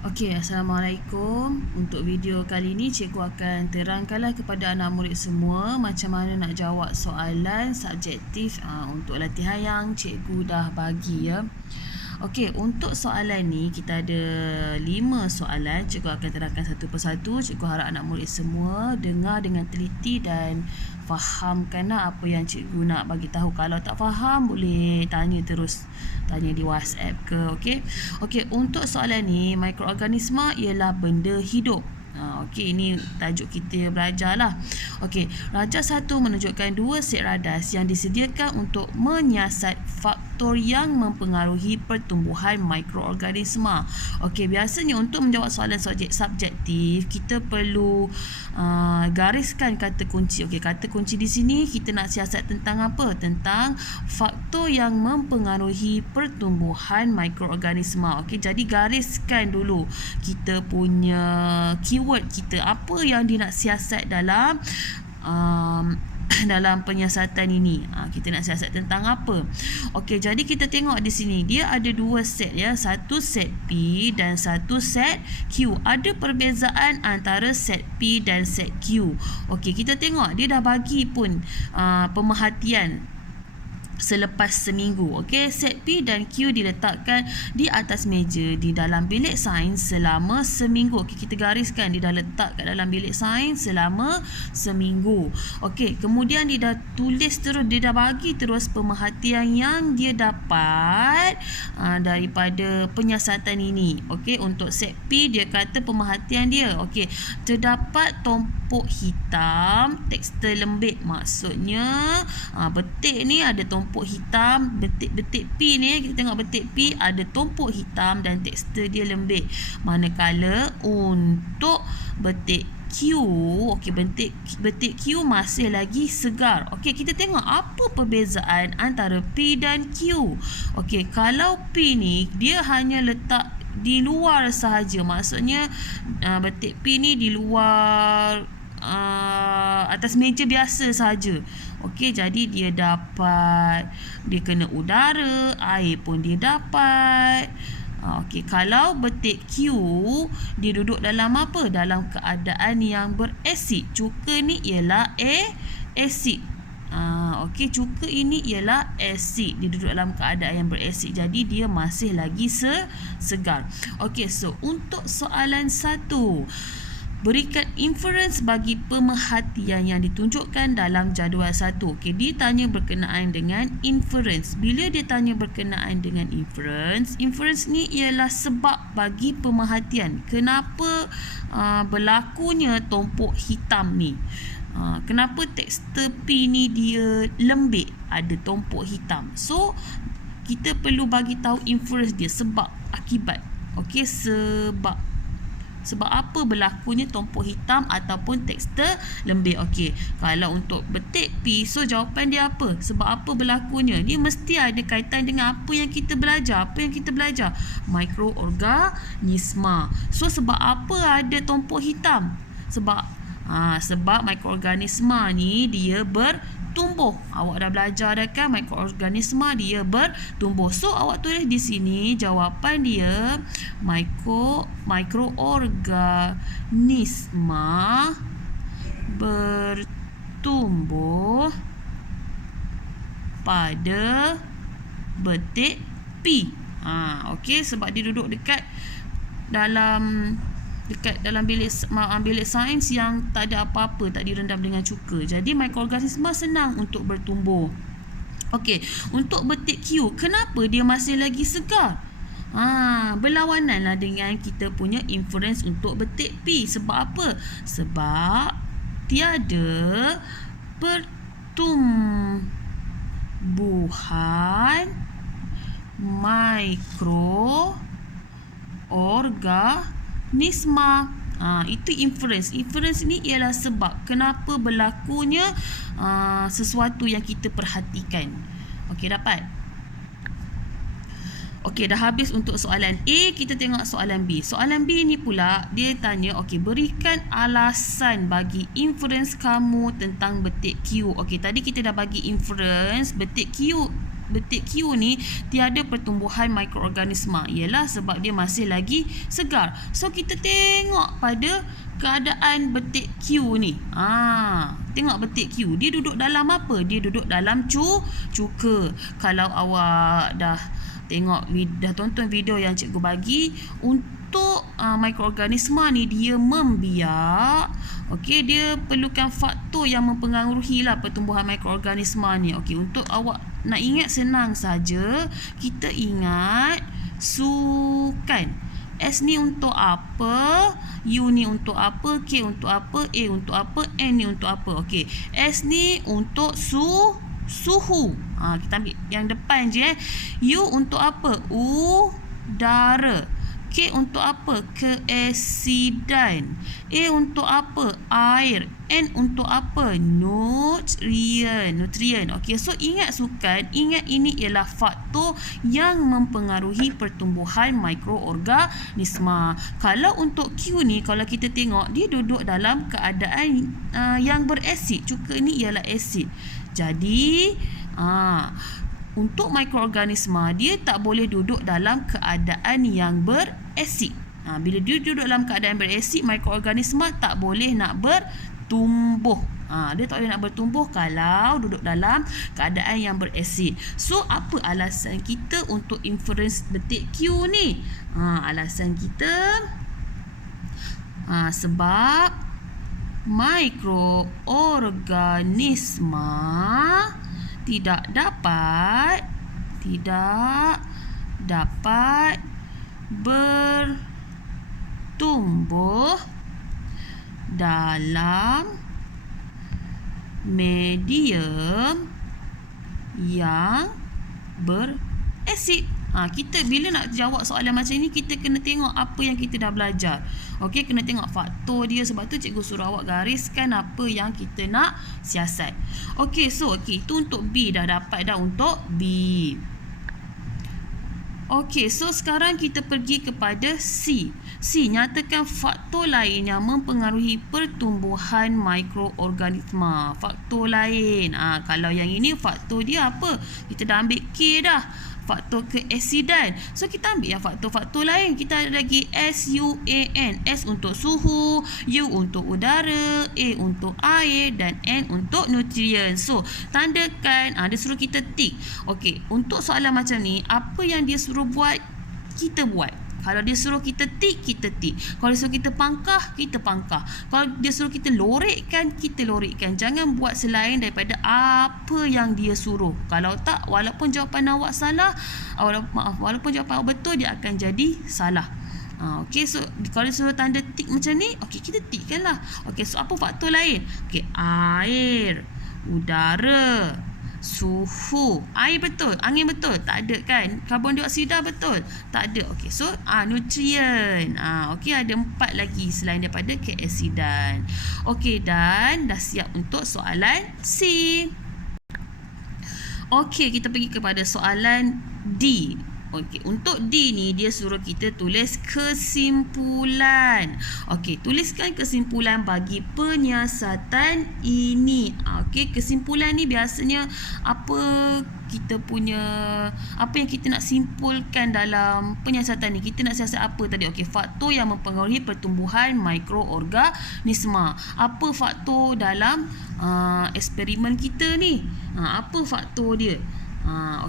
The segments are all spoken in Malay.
Okey, Assalamualaikum. Untuk video kali ini, cikgu akan terangkanlah kepada anak murid semua macam mana nak jawab soalan subjektif untuk latihan yang cikgu dah bagi ya. Okey, untuk soalan ni kita ada 5 soalan. Cikgu akan terangkan satu persatu. Cikgu harap anak murid semua dengar dengan teliti dan fahamkanlah apa yang cikgu nak bagi tahu. Kalau tak faham boleh tanya terus, tanya di WhatsApp ke. Okey, untuk soalan ni, mikroorganisma ialah benda hidup. Okey, ini tajuk kita belajarlah. Okey, Raja 1 menunjukkan 2 set radas yang disediakan untuk menyiasat faktor yang mempengaruhi pertumbuhan mikroorganisma. Okey, biasanya untuk menjawab soalan subjektif, kita perlu gariskan kata kunci. Okey, kata kunci di sini kita nak siasat tentang apa? Tentang faktor yang mempengaruhi pertumbuhan mikroorganisma. Okey, jadi gariskan dulu kita punya keyword kita, apa yang dia nak siasat dalam dalam penyiasatan ini. Kita nak siasat tentang apa? Okey, jadi kita tengok di sini dia ada 2 set ya, satu set P dan satu set Q. Ada perbezaan antara set P dan set Q. Okey, kita tengok dia dah bagi pun pemerhatian selepas seminggu. Okey, set P dan Q diletakkan di atas meja di dalam bilik sains selama seminggu. Okey, kita gariskan dia dah letak kat dalam bilik sains selama seminggu. Okey, kemudian dia dah tulis terus, dia dah bagi terus pemerhatian yang dia dapat daripada penyiasatan ini. Okey, untuk set P dia kata pemerhatian dia, okey, terdapat tompok hitam tekstur lembik. Maksudnya betik ni ada tompok hitam, betik P ni, kita tengok betik P ada tompok hitam dan tekstur dia lembik. Manakala untuk betik Q, okey, betik Q masih lagi segar. Okey, kita tengok apa perbezaan antara P dan Q. Okey, kalau P ni dia hanya letak di luar sahaja, maksudnya betik P ni di luar atas meja biasa saja. Okey, jadi dia kena udara, air pun dia dapat. Okey, kalau betik Q dia duduk dalam apa? Dalam keadaan yang berasid. Cuka ni ialah asid. Okey, cuka ini ialah asid. Dia duduk dalam keadaan yang berasid. Jadi dia masih lagi segar. Okey, so untuk soalan 1, berikan inference bagi pemerhatian yang ditunjukkan dalam jadual 1. Okey, dia tanya berkenaan dengan inference. Bila dia tanya berkenaan dengan inference ni ialah sebab bagi pemerhatian. Kenapa berlakunya tompok hitam ni? Kenapa tekstur P ni dia lembik, ada tompok hitam? So, kita perlu bagi tahu inference dia, sebab akibat. Okey, sebab apa berlakunya tompok hitam ataupun tekstur lembik. Okey, kalau untuk betik P, so jawapan dia apa? Sebab apa berlakunya? Dia mesti ada kaitan dengan apa yang kita belajar. Apa yang kita belajar? Mikroorganisma. So sebab apa ada tompok hitam? Sebab mikroorganisma ni dia bertumbuh. Awak dah belajar dah kan, mikroorganisma dia bertumbuh. So awak tulis di sini jawapan dia mikroorganisma bertumbuh pada betik P. Okey, sebab dia duduk dekat dalam bilik sains yang tak ada apa-apa, tak direndam dengan cuka. Jadi mikroorganisma senang untuk bertumbuh. Okey, untuk betik Q, kenapa dia masih lagi segar? Berlawananlah dengan kita punya inference untuk betik P. Sebab apa? Sebab tiada pertumbuhan mikroorganisma. Itu inference. Inference ni ialah sebab kenapa berlakunya sesuatu yang kita perhatikan. Okey, dapat? Okey, dah habis untuk soalan A. Kita tengok soalan B. Soalan B ni pula dia tanya, okey, berikan alasan bagi inference kamu tentang betik Q. Okey, tadi kita dah bagi inference betik Q betik Q ni tiada pertumbuhan mikroorganisma. Ialah sebab dia masih lagi segar. So kita tengok pada keadaan betik Q ni. Tengok betik Q. Dia duduk dalam apa? Dia duduk dalam cuka. Kalau awak dah tonton video yang cikgu bagi, untuk mikroorganisma ni dia membiak. Okey, dia perlukan faktor yang mempengaruhi lah pertumbuhan mikroorganisma ni. Okey, untuk awak nak ingat senang saja, kita ingat sukan. S ni untuk apa? U ni untuk apa? K untuk apa? A untuk apa? N ni untuk apa? Okey, S ni untuk suhu. Kita ambil yang depan je. U untuk apa? Udara. K untuk apa? Keasidan. A untuk apa? Air. N untuk apa? Nutrien. Okey, so ingat sukan, ingat ini ialah faktor yang mempengaruhi pertumbuhan mikroorganisma. Kalau untuk Q ni, kalau kita tengok, dia duduk dalam keadaan yang berasid. Cuka ni ialah asid. Jadi untuk mikroorganisma, dia tak boleh duduk dalam keadaan yang berasid. Bila dia duduk dalam keadaan berasid, mikroorganisma tak boleh nak bertumbuh. Dia tak boleh nak bertumbuh kalau duduk dalam keadaan yang berasid. So, apa alasan kita untuk inference betik Q ni? Alasan kita sebab mikroorganisma tidak dapat bertumbuh dalam medium yang berasid. Kita bila nak jawab soalan macam ni, kita kena tengok apa yang kita dah belajar. Okey, kena tengok faktor dia. Sebab tu cikgu suruh awak gariskan apa yang kita nak siasat. Okey, so itu untuk B dah dapat dah untuk B. Okey, so sekarang kita pergi kepada C. C, nyatakan faktor lain yang mempengaruhi pertumbuhan mikroorganisma. Faktor lain. Kalau yang ini faktor dia apa? Kita dah ambil K dah. Faktor keasidan. So kita ambil yang faktor-faktor lain. Kita ada lagi SUAN. S untuk suhu, U untuk udara, A untuk air dan N untuk nutrien. So tandakan, dia suruh kita tick. Okey, untuk soalan macam ni, apa yang dia suruh buat, kita buat. Kalau dia suruh kita tick, kita tick. Kalau dia suruh kita pangkah, kita pangkah. Kalau dia suruh kita lorekkan, kita lorekkan. Jangan buat selain daripada apa yang dia suruh. Kalau tak, walaupun jawapan awak salah, walaupun jawapan awak betul, dia akan jadi salah. Okey, so kalau dia suruh tanda tick macam ni, okey, kita tickkan lah. Okey, so apa faktor lain? Okey, air, udara, suhu. Air betul, angin betul, tak ada kan? Karbon dioksida betul, tak ada. Okey, so nutrien. Okey, ada 4 lagi selain daripada keasidan. Okey, dan dah siap untuk soalan C. Okey, kita pergi kepada soalan D. Okey, untuk D ni dia suruh kita tulis kesimpulan. Okey, tuliskan kesimpulan bagi penyiasatan ini. Okey, kesimpulan ni biasanya apa yang kita nak simpulkan dalam penyiasatan ni. Kita nak siasat apa tadi? Okey, faktor yang mempengaruhi pertumbuhan mikroorganisma. Apa faktor dalam eksperimen kita ni? Apa faktor dia?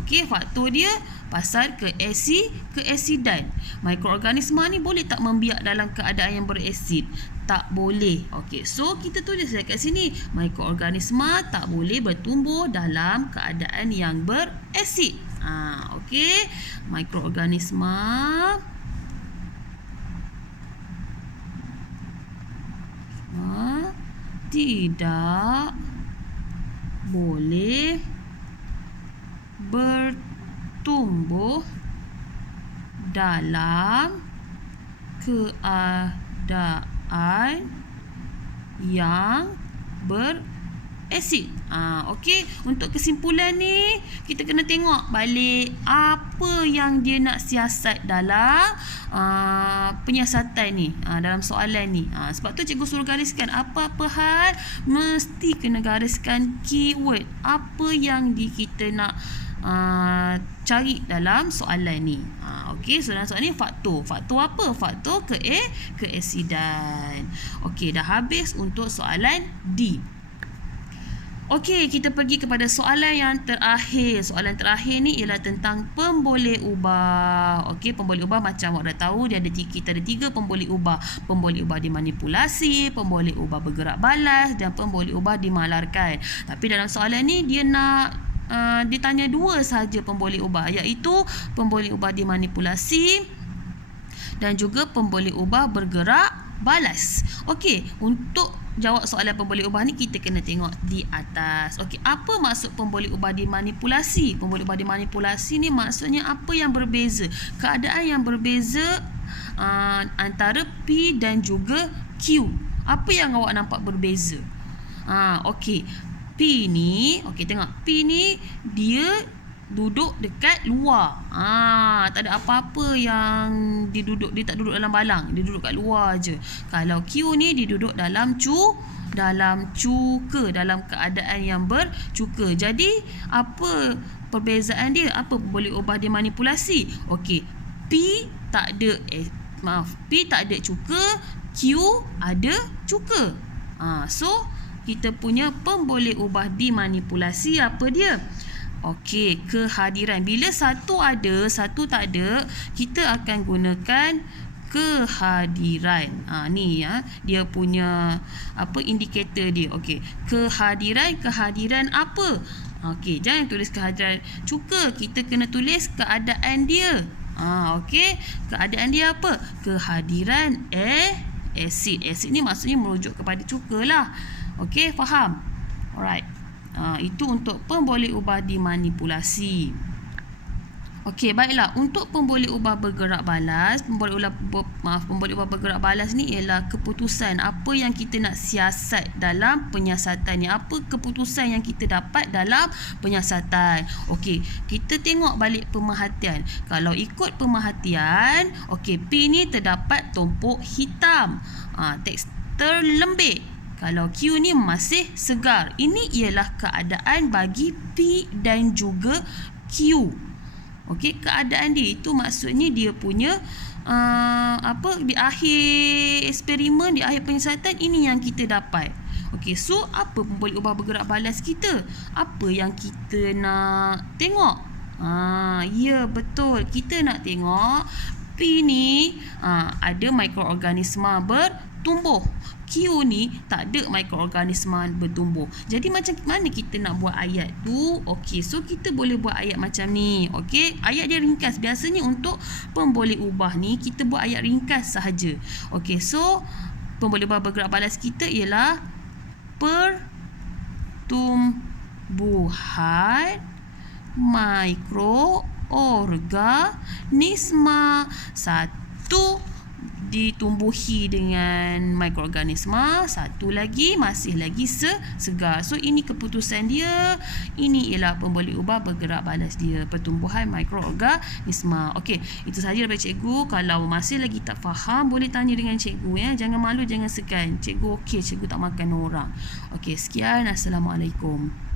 Okey, faktor dia pasal keasidan. Mikroorganisma ni boleh tak membiak dalam keadaan yang berasid? Tak boleh. Okey, so kita tulis kat sini, mikroorganisma tak boleh bertumbuh dalam keadaan yang berasid. Okey, mikroorganisma tidak boleh bertumbuh dalam keadaan yang berasid. Okey, untuk kesimpulan ni kita kena tengok balik apa yang dia nak siasat dalam penyiasatan ni, dalam soalan ni. Sebab tu cikgu suruh gariskan apa-apa hal mesti kena gariskan keyword. Apa yang kita nak cari dalam soalan ni. Okey, so dalam soalan ni faktor. Faktor apa? Faktor keasidan. Okey, dah habis untuk soalan D. Okey, kita pergi kepada soalan yang terakhir. Soalan terakhir ni ialah tentang pemboleh ubah. Okey, pemboleh ubah macam awak dah tahu, kita ada 3 pemboleh ubah. Pemboleh ubah dimanipulasi, pemboleh ubah bergerak balas dan pemboleh ubah dimalarkan. Tapi dalam soalan ni dia nak ditanya 2 sahaja pemboleh ubah, iaitu pemboleh ubah dimanipulasi dan juga pemboleh ubah bergerak balas. Okey, untuk jawab soalan pemboleh ubah ni kita kena tengok di atas. Okey, apa maksud pemboleh ubah dimanipulasi? Pemboleh ubah dimanipulasi ni maksudnya apa yang berbeza? Keadaan yang berbeza antara P dan juga Q. Apa yang awak nampak berbeza? Okey. P ni, okey tengok. P ni dia duduk dekat luar. Tak ada apa-apa yang dia tak duduk dalam balang, dia duduk kat luar je. Kalau Q ni dia duduk dalam cuka, dalam keadaan yang bercuka. Jadi apa perbezaan dia? Apa boleh ubah dimanipulasi? Okey, P tak ada P tak ada cuka, Q ada cuka. So kita punya pemboleh ubah dimanipulasi apa dia? Okey, kehadiran. Bila satu ada, satu tak ada, kita akan gunakan kehadiran. Ni dia punya indikator dia. Okey, kehadiran apa? Okey, jangan tulis kehadiran cuka, kita kena tulis keadaan dia. Okey, keadaan dia apa? Kehadiran asid. Asid ni maksudnya merujuk kepada cuka lah. Okey, faham? Alright. Itu untuk pemboleh ubah dimanipulasi. Okey, baiklah. Untuk pemboleh ubah bergerak balas, pemboleh ubah bergerak balas ni ialah keputusan apa yang kita nak siasat dalam penyiasatan ni. Apa keputusan yang kita dapat dalam penyiasatan. Okey, kita tengok balik pemerhatian. Kalau ikut pemerhatian, okey, P ni terdapat tumpuk hitam. Tekstur lembik. Kalau Q ni masih segar. Ini ialah keadaan bagi P dan juga Q. Okey, keadaan dia itu maksudnya dia punya di akhir eksperimen, di akhir penyiasatan, ini yang kita dapat. Okey, so apa pemboleh ubah bergerak balas kita? Apa yang kita nak tengok? Ya, betul. Kita nak tengok P ni ada mikroorganisma bertumbuh. Q ni tak ada mikroorganisma bertumbuh. Jadi macam mana kita nak buat ayat tu? Okey, so kita boleh buat ayat macam ni. Okey, ayat dia ringkas. Biasanya untuk pemboleh ubah ni kita buat ayat ringkas sahaja. Okey, so pemboleh ubah bergerak balas kita ialah pertumbuhan mikroorganisma. Satu ditumbuhi dengan mikroorganisma, satu lagi masih lagi segar. So ini keputusan dia. Ini ialah pemboleh ubah bergerak balas dia, pertumbuhan mikroorganisma. Okey, itu sahaja daripada cikgu. Kalau masih lagi tak faham, boleh tanya dengan cikgu ya. Jangan malu, jangan segan. Cikgu okey, cikgu tak makan orang. Okey, sekian. Assalamualaikum.